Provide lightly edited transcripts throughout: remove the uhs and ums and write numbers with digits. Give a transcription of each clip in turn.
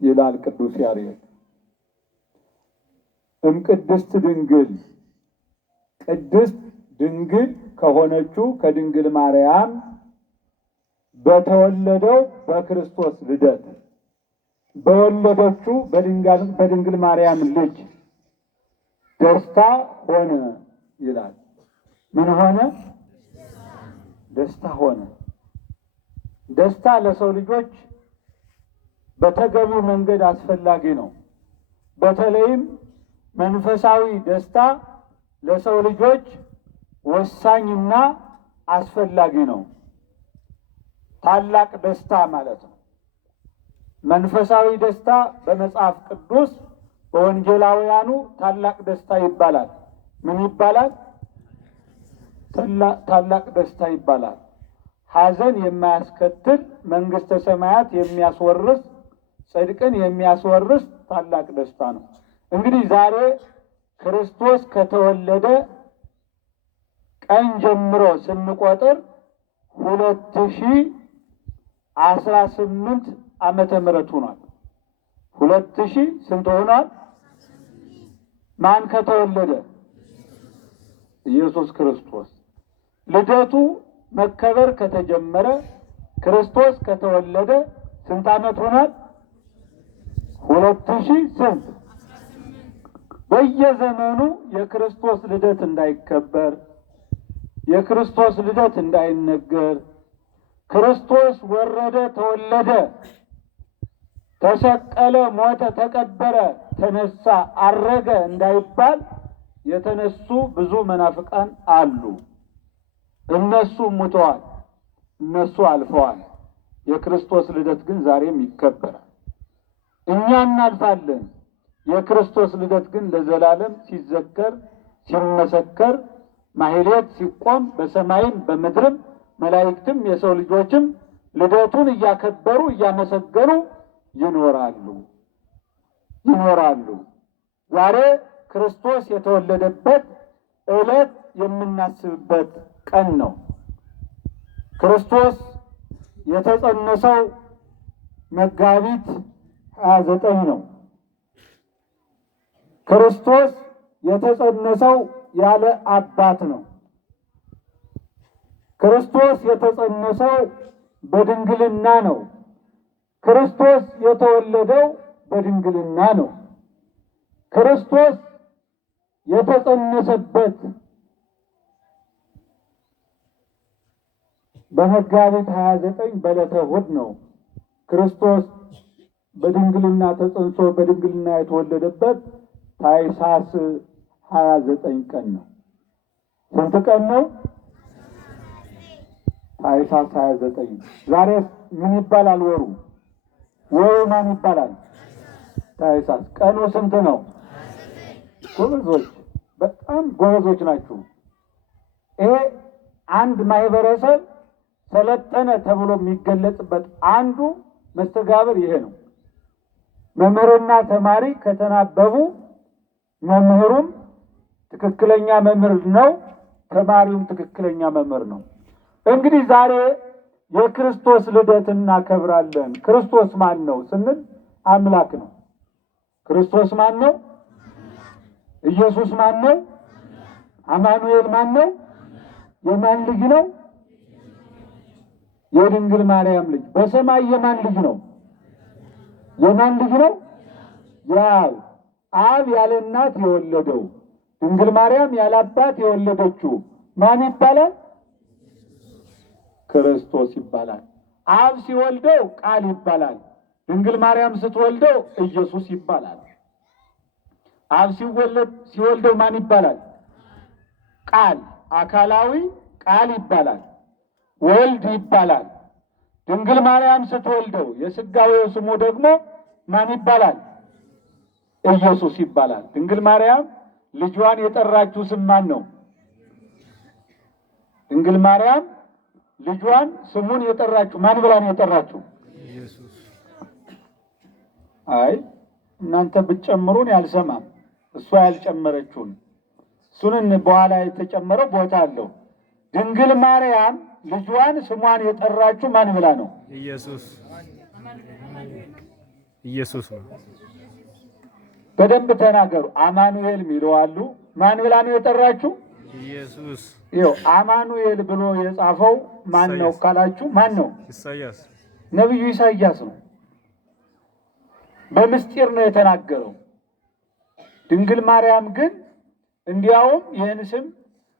ይላል ቅዱስ ያሬድ። እምቅድስት ድንግል ቅድስት ድንግል ከሆነችው ከድንግል ማርያም በተወለደው በክርስቶስ ልደት በወለደችው በድንግል ማርያም ልጅ ደስታ ሆነ ይላል። ምን ሆነ? ደስታ ሆነ። ደስታ ለሰው ልጆች በተገቢው መንገድ አስፈላጊ ነው። በተለይም መንፈሳዊ ደስታ ለሰው ልጆች ወሳኝና አስፈላጊ ነው። ታላቅ ደስታ ማለት ነው። መንፈሳዊ ደስታ በመጽሐፍ ቅዱስ በወንጌላውያኑ ታላቅ ደስታ ይባላል። ምን ይባላል? ታላቅ ደስታ ይባላል። ሐዘን የማያስከትል መንግሥተ ሰማያት የሚያስወርስ ጽድቅን የሚያስወርስ ታላቅ ደስታ ነው። እንግዲህ ዛሬ ክርስቶስ ከተወለደ ቀን ጀምሮ ስንቆጥር 2018 ዓመተ ምህረት ሆኗል። 2000 ስንት ሆኗል? ማን ከተወለደ? ኢየሱስ ክርስቶስ። ልደቱ መከበር ከተጀመረ ክርስቶስ ከተወለደ ስንት ዓመት ሆኗል? 2000 ስንት? በየዘመኑ የክርስቶስ ልደት እንዳይከበር የክርስቶስ ልደት እንዳይነገር ክርስቶስ ወረደ፣ ተወለደ፣ ተሰቀለ፣ ሞተ፣ ተቀበረ፣ ተነሳ፣ አረገ እንዳይባል የተነሱ ብዙ መናፍቃን አሉ። እነሱ ሙተዋል፣ እነሱ አልፈዋል። የክርስቶስ ልደት ግን ዛሬም ይከበራል። እኛ እናልፋለን። የክርስቶስ ልደት ግን ለዘላለም ሲዘከር ሲመሰከር ማህሌት ሲቆም በሰማይም በምድርም መላእክትም የሰው ልጆችም ልደቱን እያከበሩ እያመሰገኑ ይኖራሉ። ዛሬ ክርስቶስ የተወለደበት ዕለት የምናስብበት ቀን ነው። ክርስቶስ የተጸነሰው መጋቢት 29 ነው። ክርስቶስ የተጸነሰው ያለ አባት ነው። ክርስቶስ የተጸነሰው በድንግልና ነው። ክርስቶስ የተወለደው በድንግልና ነው። ክርስቶስ የተጸነሰበት በመጋቢት 29 በዕለተ እሑድ ነው። ክርስቶስ በድንግልና ተጸንሶ በድንግልና የተወለደበት ታኅሳስ 29 ቀን ነው። ስንት ቀን ነው? ታኅሳስ 29። ዛሬ ምን ይባላል? ወሩ ማን ይባላል? ታኅሳስ። ቀኑ ስንት ነው? ጎበዞች፣ በጣም ጎበዞች ናችሁ። ይሄ አንድ ማህበረሰብ ሰለጠነ ተብሎ የሚገለጽበት አንዱ መስተጋብር ይሄ ነው። መምህርና ተማሪ ከተናበቡ መምህሩም ትክክለኛ መምህር ነው፣ ተማሪውም ትክክለኛ መምህር ነው። እንግዲህ ዛሬ የክርስቶስ ልደት እናከብራለን። ክርስቶስ ማን ነው ስንል አምላክ ነው። ክርስቶስ ማን ነው? ኢየሱስ ማን ነው? አማኑኤል ማን ነው? የማን ልጅ ነው? የድንግል ማርያም ልጅ። በሰማይ የማን ልጅ ነው? የማን ልጅ ነው? ያው አብ ያለ እናት የወለደው ድንግል ማርያም ያለ አባት የወለደችው ማን ይባላል? ክርስቶስ ይባላል። አብ ሲወልደው ቃል ይባላል። ድንግል ማርያም ስትወልደው ኢየሱስ ይባላል። አብ ሲወልደው ማን ይባላል? ቃል፣ አካላዊ ቃል ይባላል፣ ወልድ ይባላል። ድንግል ማርያም ስትወልደው የሥጋዌው ስሙ ደግሞ ማን ይባላል? ኢየሱስ ይባላል። ድንግል ማርያም ልጇን የጠራችው ስም ማን ነው? ድንግል ማርያም ልጇን ስሙን የጠራችው ማን ብላ ነው የጠራችው? ኢየሱስ። አይ እናንተ ብትጨምሩን ያልሰማም፣ እሷ ያልጨመረችውን እሱን በኋላ የተጨመረው ቦታ አለው። ድንግል ማርያም ልጇን ስሟን የጠራችው ማን ብላ ነው? ኢየሱስ። ኢየሱስ ነው። በደንብ ተናገሩ። አማኑኤል የሚለው አሉ። ማን ብላ ነው የጠራችሁ? ኢየሱስ። ይኸው አማኑኤል ብሎ የጻፈው ማን ነው ካላችሁ፣ ማን ነው? ኢሳይያስ፣ ነብዩ ኢሳይያስ ነው። በምስጢር ነው የተናገረው። ድንግል ማርያም ግን እንዲያውም ይህን ስም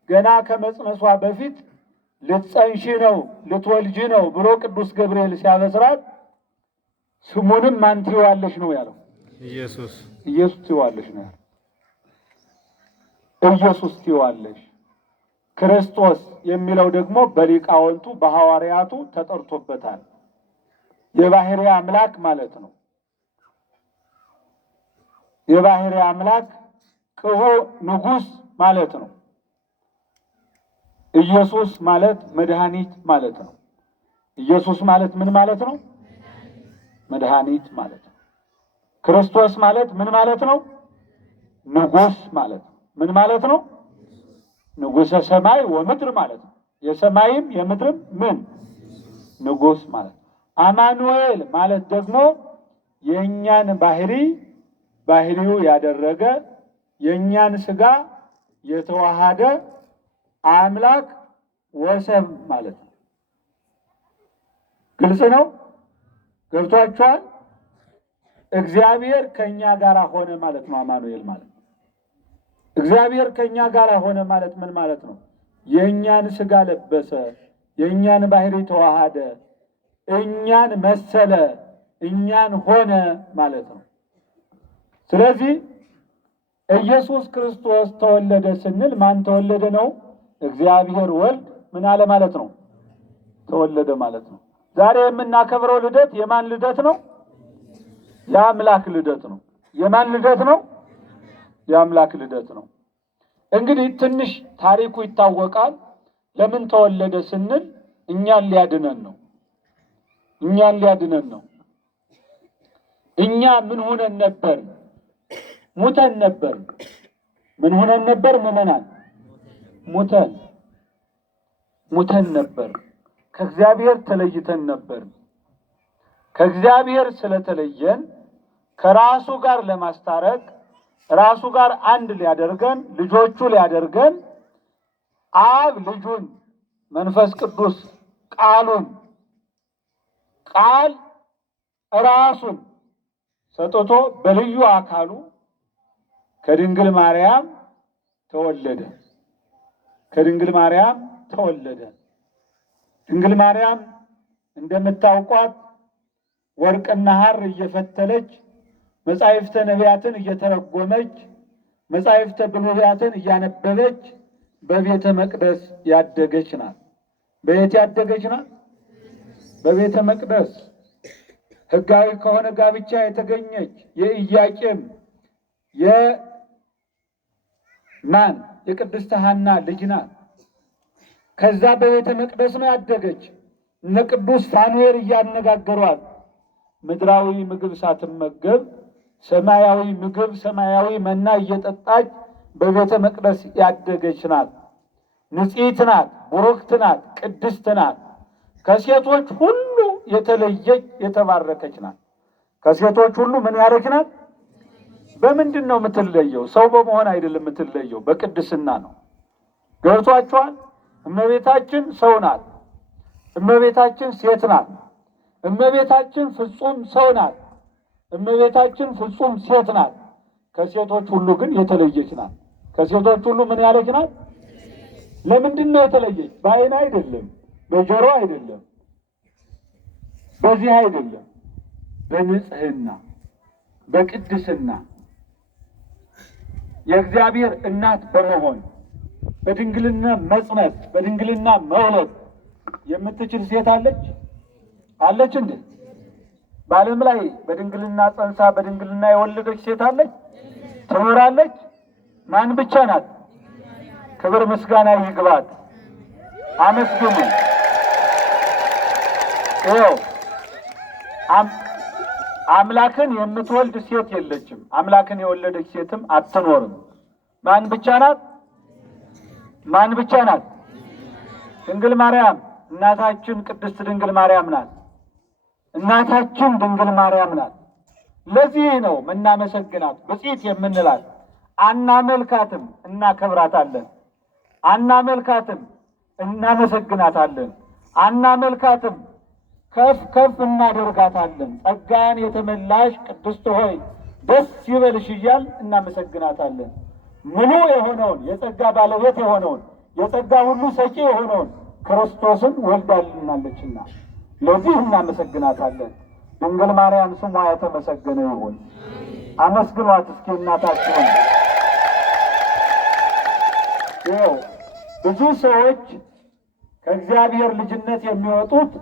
ገና ከመጽነሷ በፊት ልትጸንሺ ነው ልትወልጂ ነው ብሎ ቅዱስ ገብርኤል ሲያበስራት ስሙንም ማን ትይዋለሽ ነው ያለው? ኢየሱስ። ኢየሱስ ትይዋለሽ ነው ያለው። ኢየሱስ ትይዋለሽ። ክርስቶስ የሚለው ደግሞ በሊቃውንቱ በሐዋርያቱ ተጠርቶበታል። የባሕርይ አምላክ ማለት ነው። የባሕርይ አምላክ ቅሁ ንጉሥ ማለት ነው። ኢየሱስ ማለት መድኃኒት ማለት ነው። ኢየሱስ ማለት ምን ማለት ነው? መድኃኒት ማለት ነው። ክርስቶስ ማለት ምን ማለት ነው? ንጉሥ ማለት ነው። ምን ማለት ነው? ንጉሠ ሰማይ ወምድር ማለት ነው። የሰማይም የምድርም ምን ንጉሥ ማለት ነው። አማኑኤል ማለት ደግሞ የእኛን ባህሪው ያደረገ የእኛን ሥጋ የተዋሃደ አምላክ ወሰብ ማለት ነው። ግልጽ ነው? ገብቷችኋል? እግዚአብሔር ከእኛ ጋር ሆነ ማለት ነው። አማኑኤል ማለት እግዚአብሔር ከእኛ ጋር ሆነ ማለት ምን ማለት ነው? የእኛን ሥጋ ለበሰ፣ የእኛን ባህሪ ተዋሃደ፣ እኛን መሰለ፣ እኛን ሆነ ማለት ነው። ስለዚህ ኢየሱስ ክርስቶስ ተወለደ ስንል ማን ተወለደ ነው? እግዚአብሔር ወልድ ምን አለ ማለት ነው? ተወለደ ማለት ነው። ዛሬ የምናከብረው ልደት የማን ልደት ነው? የአምላክ ልደት ነው። የማን ልደት ነው? የአምላክ ልደት ነው። እንግዲህ ትንሽ ታሪኩ ይታወቃል። ለምን ተወለደ ስንል እኛን ሊያድነን ነው። እኛን ሊያድነን ነው። እኛ ምን ሆነን ነበር? ሙተን ነበር። ምን ሆነን ነበር? ምዕመናን ሙተን ነበር። ከእግዚአብሔር ተለይተን ነበር። ከእግዚአብሔር ስለተለየን ከራሱ ጋር ለማስታረቅ ራሱ ጋር አንድ ሊያደርገን ልጆቹ ሊያደርገን አብ ልጁን መንፈስ ቅዱስ ቃል ራሱን ሰጥቶ በልዩ አካሉ ከድንግል ማርያም ተወለደ። ከድንግል ማርያም ተወለደ። ድንግል ማርያም እንደምታውቋት ወርቅና ሐር እየፈተለች መጻሕፍተ ነቢያትን እየተረጎመች መጻሕፍተ ብሉያትን እያነበበች በቤተ መቅደስ ያደገች ናት። በየት ያደገች ናት? በቤተ መቅደስ። ሕጋዊ ከሆነ ጋብቻ የተገኘች የኢያቄም የቅድስት ሐና ልጅ ናት። ከዛ በቤተ መቅደስ ነው ያደገች። እነ ቅዱስ ፋኑኤል እያነጋገሯት ምድራዊ ምግብ ሳትመገብ ሰማያዊ ምግብ ሰማያዊ መና እየጠጣች በቤተ መቅደስ ያደገች ናት። ንጽሕት ናት፣ ቡሩክት ናት፣ ቅድስት ናት። ከሴቶች ሁሉ የተለየች የተባረከች ናት። ከሴቶች ሁሉ ምን ያለች ናት? በምንድን ነው የምትለየው? ሰው በመሆን አይደለም የምትለየው፣ በቅድስና ነው። ገብቷችኋል? እመቤታችን ሰው ናት። እመቤታችን ሴት ናት። እመቤታችን ፍጹም ሰው ናት። እመቤታችን ፍጹም ሴት ናት። ከሴቶች ሁሉ ግን የተለየች ናት። ከሴቶች ሁሉ ምን ያለች ናት? ለምንድን ነው የተለየች? በዓይን አይደለም፣ በጆሮ አይደለም፣ በዚህ አይደለም፣ በንጽህና በቅድስና የእግዚአብሔር እናት በመሆን በድንግልና መጽነስ በድንግልና መውለድ የምትችል ሴት አለች እንዴ? በዓለም ላይ በድንግልና ጸንሳ በድንግልና የወለደች ሴት አለች? ትኖራለች? ማን ብቻ ናት? ክብር ምስጋና ይግባት። አመስግኑ። ይኸው አምላክን የምትወልድ ሴት የለችም። አምላክን የወለደች ሴትም አትኖርም። ማን ብቻ ናት? ማን ብቻ ናት? ድንግል ማርያም እናታችን ቅድስት ድንግል ማርያም ናት። እናታችን ድንግል ማርያም ናት። ለዚህ ነው የምናመሰግናት ብፅዕት የምንላት። አናመልካትም፣ እናከብራታለን። አናመልካትም፣ እናመሰግናታለን። አናመልካትም፣ ከፍ ከፍ እናደርጋታለን። ጸጋን የተመላሽ ቅድስት ሆይ ደስ ይበልሽ እያል እናመሰግናታለን። ሙሉ የሆነውን የጸጋ ባለቤት የሆነውን የጸጋ ሁሉ ሰጪ የሆነውን ክርስቶስን ወልዳልናለችና ለዚህ እናመሰግናታለን። ድንግል ማርያም ስሟ የተመሰገነ ይሁን። አመስግኗት እስኪ እናታችሁን። ይኸው ብዙ ሰዎች ከእግዚአብሔር ልጅነት የሚወጡት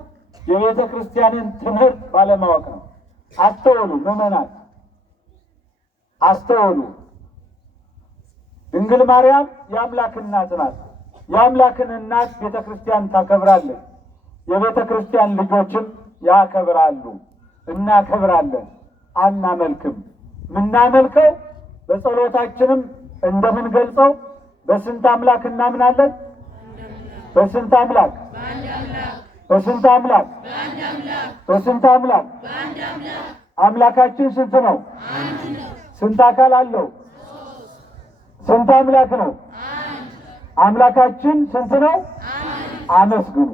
የቤተ ክርስቲያንን ትምህርት ባለማወቅ ነው። አስተውሉ ምዕመናን፣ አስተውሉ። ድንግል ማርያም የአምላክ እናት ናት። የአምላክን እናት ቤተ ክርስቲያን ታከብራለች። የቤተ ክርስቲያን ልጆችም ያከብራሉ። እናከብራለን፣ አናመልክም። ምናመልከው በጸሎታችንም እንደምንገልጸው በስንት አምላክ እናምናለን? በስንት አምላክ? በስንት አምላክ? በስንት አምላክ? አምላካችን ስንት ነው? ስንት አካል አለው? ስንት አምላክ ነው? አምላካችን ስንት ነው? አመስግኑ።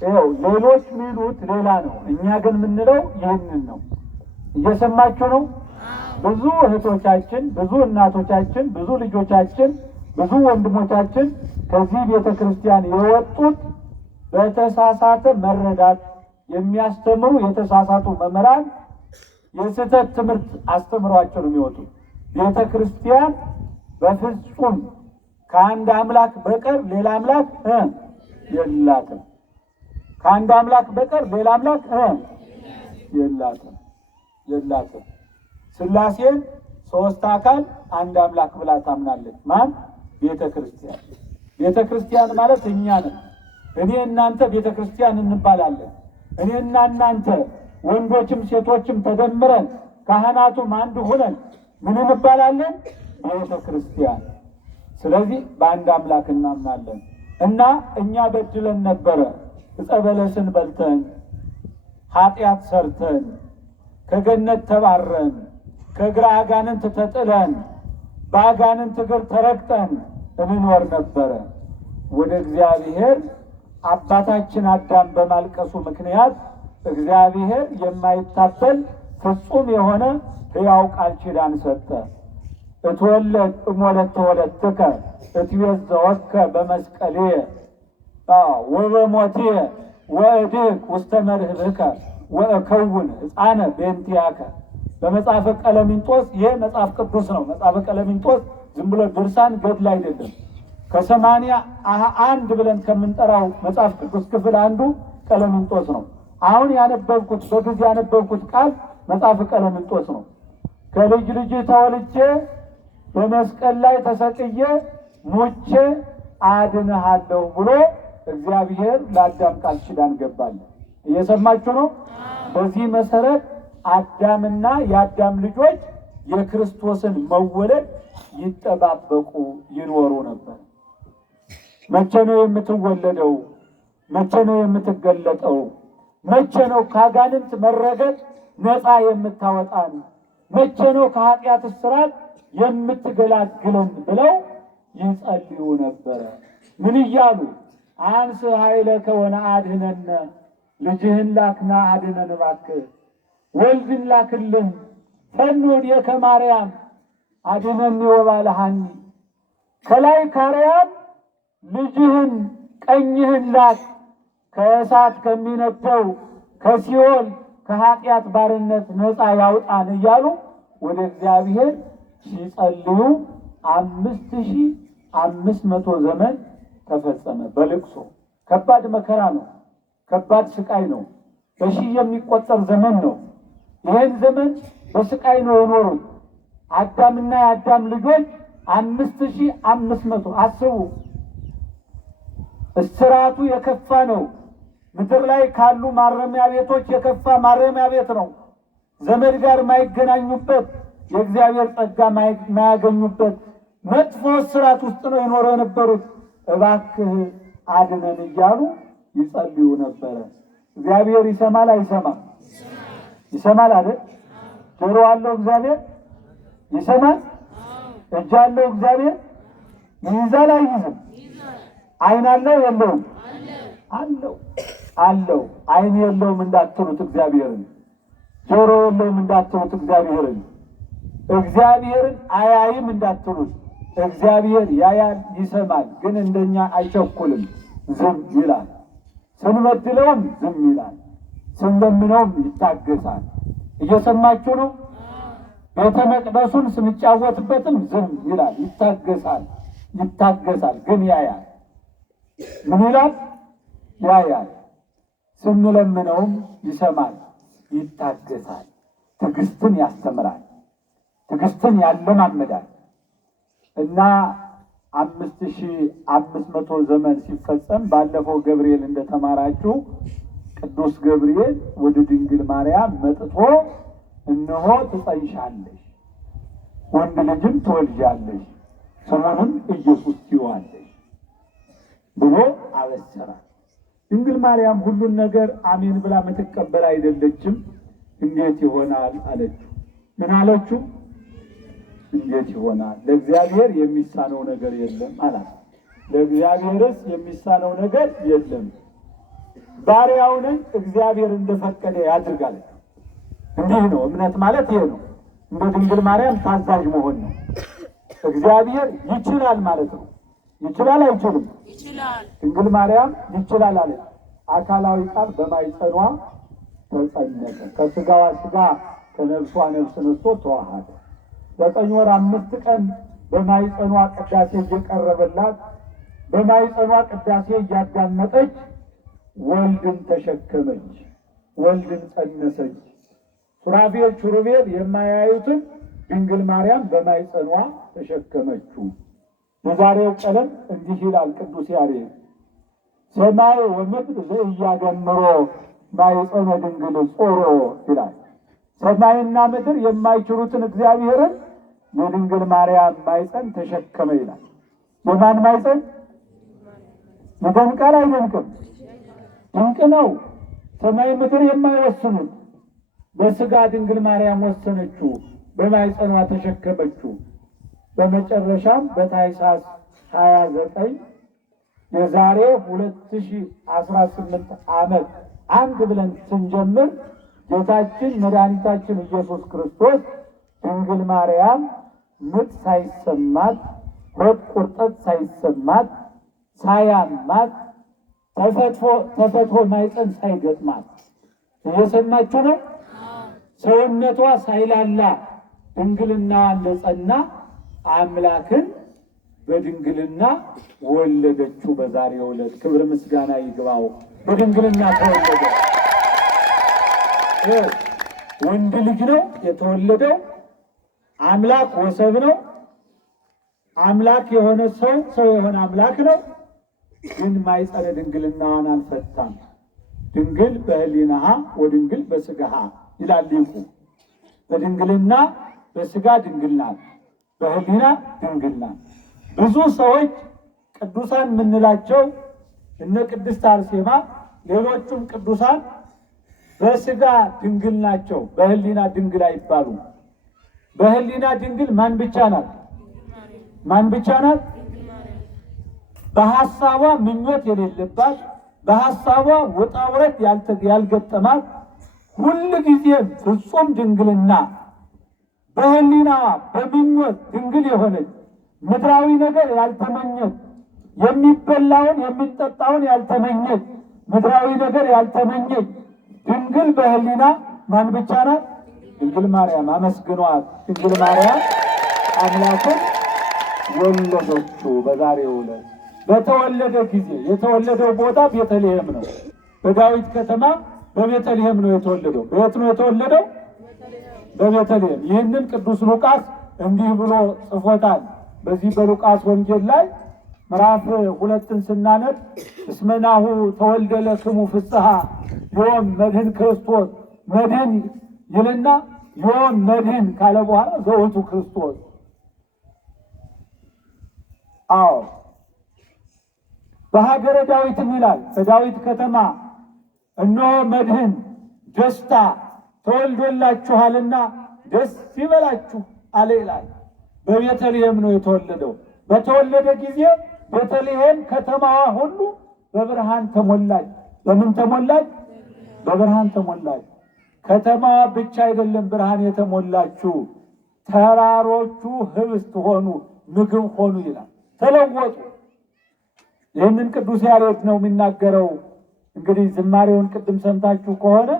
ይኸው ሌሎች ሚሉት ሌላ ነው፣ እኛ ግን የምንለው ይህንን ነው። እየሰማችሁ ነው? ብዙ እህቶቻችን፣ ብዙ እናቶቻችን፣ ብዙ ልጆቻችን፣ ብዙ ወንድሞቻችን ከዚህ ቤተ ክርስቲያን የወጡት በተሳሳተ መረዳት የሚያስተምሩ የተሳሳቱ መምህራን የስህተት ትምህርት አስተምሯቸው ነው የሚወጡት። ቤተ ክርስቲያን በፍጹም ከአንድ አምላክ በቀር ሌላ አምላክ የላትም። ከአንድ አምላክ በቀር ሌላ አምላክ የላትም። ሥላሴን ሶስት አካል አንድ አምላክ ብላ ታምናለች። ማን? ቤተ ክርስቲያን። ቤተ ክርስቲያን ማለት እኛ ነን። እኔ እናንተ ቤተ ክርስቲያን እንባላለን። እኔና እናንተ ወንዶችም ሴቶችም ተደምረን ካህናቱም አንድ ሆነን ምን እንባላለን? ቤተ ክርስቲያን። ስለዚህ በአንድ አምላክ እናምናለን እና እኛ በድለን ነበረ። ዕፀ በለስን በልተን ኃጢአት ሰርተን ከገነት ተባረን ከእግረ አጋንንት ተጥለን በአጋንንት እግር ተረግጠን እንኖር ነበረ። ወደ እግዚአብሔር አባታችን አዳም በማልቀሱ ምክንያት እግዚአብሔር የማይታበል ፍጹም የሆነ ሕያው ቃል ኪዳን ሰጠ። እትወለድ እሞለተ ወለትከ እትቤዘወከ በመስቀልየ ወበሞትየ ወእድግ ውስተ መርህብከ ወእከውን ሕፃነ በእንቲአከ። በመጽሐፈ ቀለሚንጦስ፣ ይሄ መጽሐፍ ቅዱስ ነው። መጽሐፈ ቀለሚንጦስ ዝም ብሎ ድርሳን ገድል አይደለም። ከ81 ብለን ከምንጠራው መጽሐፍ ቅዱስ ክፍል አንዱ ቀለሚንጦስ ነው። አሁን ያነበብኩት በጊዜ ያነበብኩት ቃል መጽሐፈ ቀለሚንጦስ ነው። ከልጅ ልጅ ተወልጄ በመስቀል ላይ ተሰቅዬ ሙቼ አድንሃለሁ ብሎ እግዚአብሔር ለአዳም ቃል ኪዳን ገባል። እየሰማችሁ ነው? በዚህ መሰረት አዳምና የአዳም ልጆች የክርስቶስን መወለድ ይጠባበቁ ይኖሩ ነበር። መቼ ነው የምትወለደው? መቼ ነው የምትገለጠው? መቼ ነው ከአጋንንት መረገጥ ነፃ የምታወጣን? መቼ ነው ከኃጢአት እስራት የምትገላግለን? ብለው ይጸልዩ ነበረ። ምን እያሉ? አንስ ኃይለከ ወነአድኅነነ፣ ልጅህን ላክና አድነን እባክህ። ወልድን ላክልን፣ ፈኖድየከ ማርያም አድነኒ ወባልሐኒ። ከላይ ከአርያም ልጅህን ቀኝህን ላክ፣ ከእሳት ከሚነደው ከሲኦል ከኃጢአት ባርነት ነፃ ያውጣን እያሉ ወደ እግዚአብሔር ሲጸልዩ 5500 ዘመን ተፈጸመ። በልቅሶ ከባድ መከራ ነው። ከባድ ስቃይ ነው። በሺህ የሚቆጠር ዘመን ነው። ይህን ዘመን በስቃይ ነው የኖሩት አዳምና የአዳም ልጆች 5500። አስቡ፣ እስራቱ የከፋ ነው። ምድር ላይ ካሉ ማረሚያ ቤቶች የከፋ ማረሚያ ቤት ነው። ዘመድ ጋር ማይገናኙበት፣ የእግዚአብሔር ጸጋ ማያገኙበት መጥፎ እስራት ውስጥ ነው የኖረው የነበሩት። እባክህ አድነን እያሉ ይጸልዩ ነበረ። እግዚአብሔር ይሰማል አይሰማም? ይሰማል አይደል? ጆሮ አለው እግዚአብሔር? ይሰማል። እጅ አለው እግዚአብሔር? ይይዛል አይይዝም? ዓይን አለው የለውም? አለው አለው። ዓይን የለውም እንዳትሉት እግዚአብሔርን፣ ጆሮ የለውም እንዳትሉት እግዚአብሔርን፣ እግዚአብሔርን አያይም እንዳትሉት። እግዚአብሔር ያያል ይሰማል፣ ግን እንደኛ አይቸኩልም፣ ዝም ይላል። ስንበድለውም ዝም ይላል፣ ስንለምነውም ይታገሳል። እየሰማችሁ ነው? ቤተ መቅደሱን ስንጫወትበትም ዝም ይላል፣ ይታገሳል ይታገሳል፣ ግን ያያል። ምን ይላል? ያያል። ስንለምነውም ይሰማል፣ ይታገሳል። ትዕግስትን ያስተምራል፣ ትዕግስትን ያለማመዳል። እና 5500 ዘመን ሲፈጸም ባለፈው ገብርኤል እንደተማራችሁ ቅዱስ ገብርኤል ወደ ድንግል ማርያም መጥቶ እነሆ ትጸንሻለሽ፣ ወንድ ልጅም ትወልጃለሽ፣ ስሙንም ኢየሱስ ትዪዋለሽ ብሎ አበሰራት። ድንግል ማርያም ሁሉን ነገር አሜን ብላ የምትቀበል አይደለችም። እንዴት ይሆናል አለችው። ምን አለችው? እንዴት ይሆናል? ለእግዚአብሔር የሚሳነው ነገር የለም አላት። ለእግዚአብሔርስ የሚሳነው ነገር የለም፣ ባሪያውንን እግዚአብሔር እንደፈቀደ ያድርጋል። እንዲህ ነው እምነት ማለት፣ ይሄ ነው። እንደ ድንግል ማርያም ታዛዥ መሆን ነው። እግዚአብሔር ይችላል ማለት ነው። ይችላል አይችልም? ይችላል። ድንግል ማርያም ይችላል አለች። አካላዊ ቃል በማኅፀኗ ተጸነሰ። ከስጋዋ ስጋ ከነፍሷ ነፍስ ነስቶ ተዋሃደ። 9 ወር 5 ቀን በማኅፀኗ ቅዳሴ እየቀረበላት በማኅፀኗ ቅዳሴ እያዳመጠች ወልድን ተሸከመች፣ ወልድን ጸነሰች። ሱራፌል ኪሩቤል የማያዩትን ድንግል ማርያም በማኅፀኗ ተሸከመችው። የዛሬው ቀለም እንዲህ ይላል ቅዱስ ያሬድ፣ ሰማይ ወምድር ዘኢያገምሮ ማኅፀነ ድንግል ጾሮ ይላል። ሰማይና ምድር የማይችሉትን እግዚአብሔርን የድንግል ማርያም ማኅፀን ተሸከመ ይላል። የማን ማኅፀን? ይደንቃል አይደንቅም? ድንቅ ነው። ሰማይ ምድር የማይወስኑት በስጋ ድንግል ማርያም ወሰነችው፣ በማኅፀኗ ተሸከመችው። በመጨረሻም በታኅሳስ 29 የዛሬ 2018 ዓመት አንድ ብለን ስንጀምር ጌታችን መድኃኒታችን ኢየሱስ ክርስቶስ ድንግል ማርያም ምጥ ሳይሰማት ሆድ ቁርጠት ሳይሰማት ሳያማት ተፈትፎ ማኅፀን ሳይገጥማት እየሰማችሁ ነው። ሰውነቷ ሳይላላ ድንግልናዋ እንደጸና አምላክን በድንግልና ወለደችው። በዛሬው ዕለት ክብር ምስጋና ይግባው። በድንግልና ተወለደ። ወንድ ልጅ ነው የተወለደው። አምላክ ወሰብ ነው። አምላክ የሆነ ሰው የሆነ አምላክ ነው። ግን ማኅፀነ ድንግልናዋን አልፈታም። ድንግል በህሊናሃ ወድንግል በስጋሃ ይላል ሊቁ። በድንግልና በስጋ ድንግል ናት፣ በህሊና ድንግል ናት። ብዙ ሰዎች ቅዱሳን የምንላቸው እነ ቅድስት አርሴማ ሌሎቹም ቅዱሳን በስጋ ድንግል ናቸው፣ በህሊና ድንግል አይባሉም። በህሊና ድንግል ማን ብቻ ናት? ማን ብቻ ናት? በሐሳቧ ምኞት የሌለባት፣ በሐሳቧ ውጣ ውረድ ያልገጠማት፣ ሁል ጊዜም ፍጹም ድንግልና በህሊናዋ በምኞት ድንግል የሆነች፣ ምድራዊ ነገር ያልተመኘች፣ የሚበላውን የሚጠጣውን ያልተመኘች፣ ምድራዊ ነገር ያልተመኘች ድንግል በህሊና ማን ብቻ ናት? ድንግል ማርያም። አመስግኗት። ድንግል ማርያም አምላክን ወለደችው። በዛሬው ዕለት በተወለደ ጊዜ የተወለደው ቦታ ቤተልሔም ነው። በዳዊት ከተማ በቤተልሔም ነው የተወለደው። በየት ነው የተወለደው? በቤተልሔም። ይህንን ቅዱስ ሉቃስ እንዲህ ብሎ ጽፎታል። በዚህ በሉቃስ ወንጌል ላይ ምዕራፍ 2 ስናነብ እስመ ናሁ ተወልደ ለክሙ ፍስሐ ዮም መድኅን ክርስቶስ፣ መድኅን ይልና ዮም መድኅን ካለ በኋላ ዘውቱ ክርስቶስ። አዎ በሀገረ ዳዊትም ይላል በዳዊት ከተማ እነሆ መድህን ደስታ ተወልዶላችኋልና ደስ ይበላችሁ አለ ይላል። በቤተልሔም ነው የተወለደው። በተወለደ ጊዜ ቤተልሔም ከተማዋ ሁሉ በብርሃን ተሞላች። በምን ተሞላች? በብርሃን ተሞላች። ከተማዋ ብቻ አይደለም ብርሃን የተሞላችው፣ ተራሮቹ ህብስት ሆኑ፣ ምግብ ሆኑ ይላል። ተለወጡ። ይህንን ቅዱስ ያሬድ ነው የሚናገረው። እንግዲህ ዝማሬውን ቅድም ሰምታችሁ ከሆነ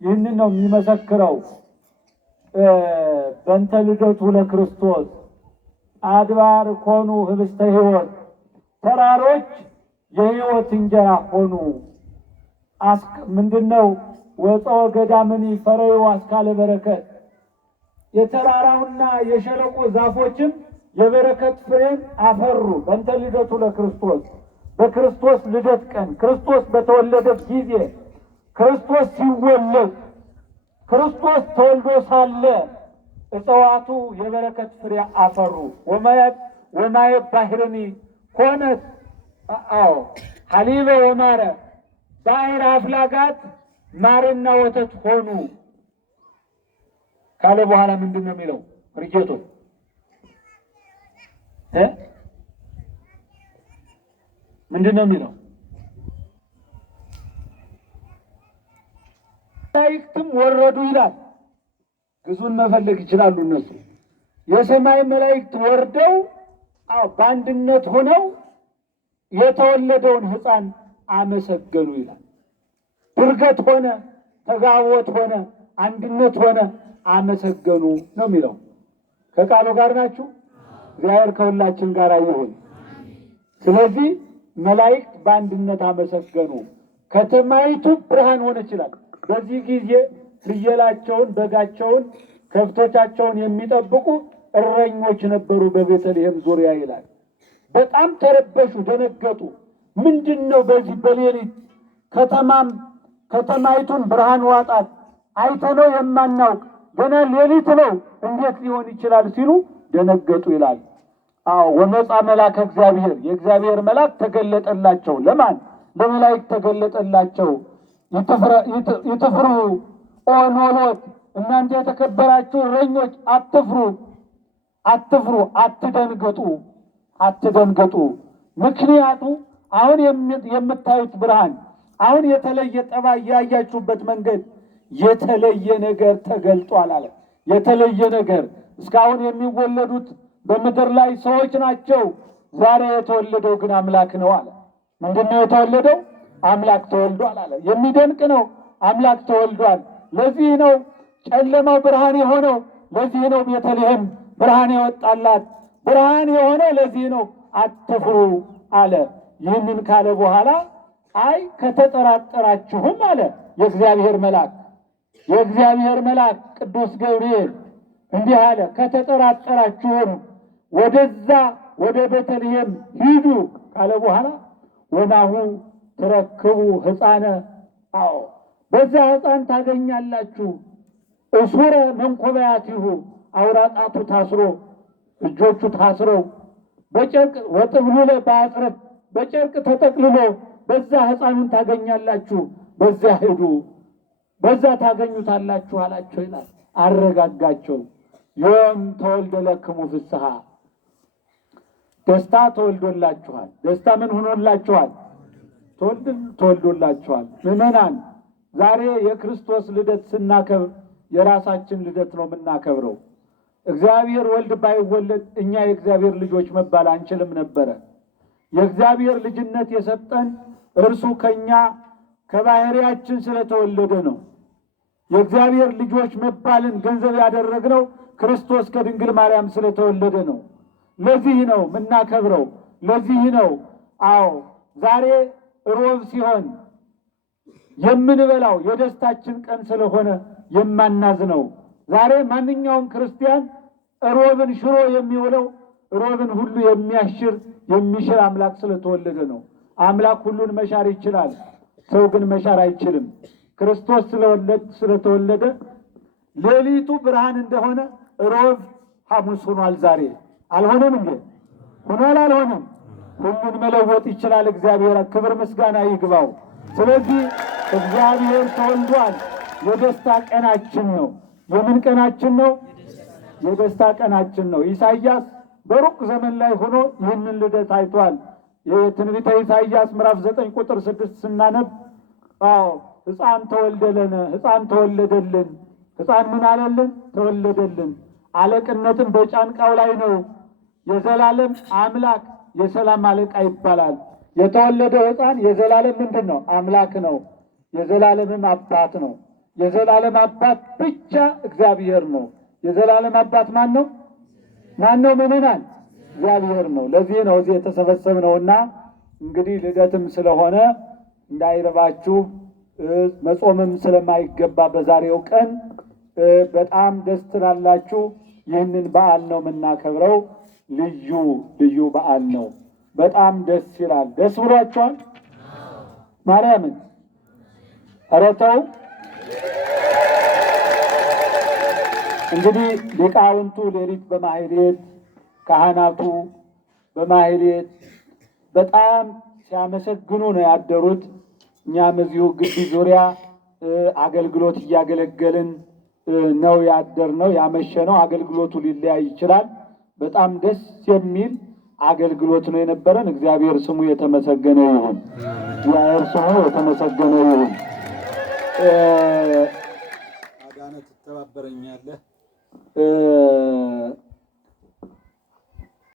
ይህንን ነው የሚመሰክረው። በእንተ ልደቱ ለክርስቶስ አድባር ኮኑ ህብስተ ሕይወት፣ ተራሮች የሕይወት እንጀራ ሆኑ። ምንድነው? ወፀወ ገዳምን ፈረዩ አስካለ በረከት፣ የተራራውና የሸለቆ ዛፎችም የበረከት ፍሬን አፈሩ። በእንተ ልደቱ ለክርስቶስ፣ በክርስቶስ ልደት ቀን ክርስቶስ በተወለደ ጊዜ፣ ክርስቶስ ሲወለድ፣ ክርስቶስ ተወልዶ ሳለ እጽዋቱ የበረከት ፍሬ አፈሩ። ወማየ ባሕርኒ ኮነት ሐሊበ ወማረ፣ ባሕር አፍላጋት ማርና ወተት ሆኑ ካለ በኋላ ምንድን ነው የሚለው? ርጌቶ ምንድን ነው የሚለው? መላእክትም ወረዱ ይላል። ግዙን መፈለግ ይችላሉ እነሱ። የሰማይ መላእክት ወርደው በአንድነት ሆነው የተወለደውን ሕፃን አመሰገኑ ይላል። ድርገት ሆነ፣ ተጋቦት ሆነ፣ አንድነት ሆነ፣ አመሰገኑ ነው የሚለው። ከቃሉ ጋር ናችሁ? እግዚአብሔር ከሁላችን ጋር ይሁን። ስለዚህ መላእክት በአንድነት አመሰገኑ። ከተማይቱ ብርሃን ሆነች ይላል። በዚህ ጊዜ ፍየላቸውን፣ በጋቸውን፣ ከብቶቻቸውን የሚጠብቁ እረኞች ነበሩ በቤተልሔም ዙሪያ ይላል። በጣም ተረበሹ፣ ደነገጡ። ምንድን ነው በዚህ በሌሊት ከተማይቱን ብርሃን ዋጣት? አይተነው የማናውቅ ገና ሌሊት ነው፣ እንዴት ሊሆን ይችላል ሲሉ ደነገጡ ይላል። ወመጻ መልአከ እግዚአብሔር፣ የእግዚአብሔር መልአክ ተገለጠላቸው። ለማን? ለመላእክት ተገለጠላቸው። ይትፍሩ ኦ ኖሎት፣ እናንተ የተከበራችሁ እረኞች አትፍሩ፣ አትፍሩ፣ አትደንገጡ፣ አትደንገጡ። ምክንያቱ አሁን የምታዩት ብርሃን፣ አሁን የተለየ ጠባይ ያያችሁበት መንገድ የተለየ ነገር ተገልጧል አለ። የተለየ ነገር። እስካሁን የሚወለዱት በምድር ላይ ሰዎች ናቸው። ዛሬ የተወለደው ግን አምላክ ነው አለ። ምንድነው የተወለደው? አምላክ ተወልዷል አለ። የሚደንቅ ነው። አምላክ ተወልዷል። ለዚህ ነው ጨለማው ብርሃን የሆነው። ለዚህ ነው ቤተልሔም ብርሃን የወጣላት። ብርሃን የሆነው ለዚህ ነው። አትፍሩ አለ። ይህንን ካለ በኋላ አይ ከተጠራጠራችሁም አለ የእግዚአብሔር መልአክ ቅዱስ ገብርኤል እንዲህ አለ፣ ከተጠራጠራችሁም ወደዛ ወደ ቤተልሔም ሂዱ ካለ በኋላ ወናሁ ትረክቡ ሕፃነ፣ በዛ ሕፃን ታገኛላችሁ። እሱረ መንኮባያቲሁ፣ አውራጣቱ ታስሮ እጆቹ ታስረው በጨርቅ ወጥብሉለ በአጽረብ፣ በጨርቅ ተጠቅልሎ በዛ ሕፃኑን ታገኛላችሁ። በዚያ ሂዱ፣ በዛ ታገኙታላችሁ አላቸው ይላል። አረጋጋቸው። ዮም ተወልደ ለክሙ ፍስሐ፣ ደስታ ተወልዶላችኋል። ደስታ ምን ሆኖላችኋል? ተወልዶላችኋል። ምዕመናን ዛሬ የክርስቶስ ልደት ስናከብር የራሳችን ልደት ነው የምናከብረው። እግዚአብሔር ወልድ ባይወለድ እኛ የእግዚአብሔር ልጆች መባል አንችልም ነበረ። የእግዚአብሔር ልጅነት የሰጠን እርሱ ከኛ ከባህሪያችን ስለተወለደ ነው። የእግዚአብሔር ልጆች መባልን ገንዘብ ያደረግነው ክርስቶስ ከድንግል ማርያም ስለተወለደ ነው። ለዚህ ነው የምናከብረው። ለዚህ ነው ዛሬ ሮብ ሲሆን የምንበላው የደስታችን ቀን ስለሆነ የማናዝነው። ዛሬ ማንኛውም ክርስቲያን ሮብን ሽሮ የሚውለው ሮብን ሁሉ የሚሽር አምላክ ስለተወለደ ነው። አምላክ ሁሉን መሻር ይችላል፣ ሰው ግን መሻር አይችልም። ክርስቶስ ስለተወለደ ሌሊቱ ብርሃን እንደሆነ ሮብ ሐሙስ ሆኗል። ዛሬ አልሆነም እንዴ? ሆኗል አልሆነም? ሁሉን መለወጥ ይችላል እግዚአብሔር። ክብር ምስጋና ይግባው። ስለዚህ እግዚአብሔር ተወልዷል። የደስታ ቀናችን ነው። የምን ቀናችን ነው? የደስታ ቀናችን ነው። ኢሳይያስ በሩቅ ዘመን ላይ ሆኖ ይህንን ልደት አይቷል። የትንቢተ ኢሳይያስ ምዕራፍ 9 ቁጥር 6 ስናነብ ሕፃን ተወልደለን፣ ሕፃን ተወለደልን። ሕፃን ምን አለልን? ተወለደልን። አለቅነትን በጫንቃው ላይ ነው። የዘላለም አምላክ የሰላም አለቃ ይባላል። የተወለደው ሕፃን የዘላለም ምንድን ነው? አምላክ ነው። የዘላለምም አባት ነው። የዘላለም አባት ብቻ እግዚአብሔር ነው። የዘላለም አባት ማን ነው? ማን ነው? ምንናል? እግዚአብሔር ነው። ለዚህ ነው እዚህ የተሰበሰብነውና እንግዲህ ልደትም ስለሆነ እንዳይረባችሁ መጾምም ስለማይገባ በዛሬው ቀን በጣም ደስ ትላላችሁ። ይህንን በዓል ነው የምናከብረው። ልዩ ልዩ በዓል ነው። በጣም ደስ ይላል። ደስ ብሏችኋል? ማርያምን ኧረ ተው። እንግዲህ ሊቃውንቱ ሌሊት በማሕሌት ካህናቱ በማሕሌት በጣም ሲያመሰግኑ ነው ያደሩት። እኛም እዚሁ ግቢ ዙሪያ አገልግሎት እያገለገልን ነው ያደርነው ያመሸነው። አገልግሎቱ ሊለያይ ይችላል። በጣም ደስ የሚል አገልግሎት ነው የነበረን። እግዚአብሔር ስሙ የተመሰገነ ይሁን። እግዚአብሔር ስሙ የተመሰገነ ይሁን። አዳነ ትተባበረኛለህ።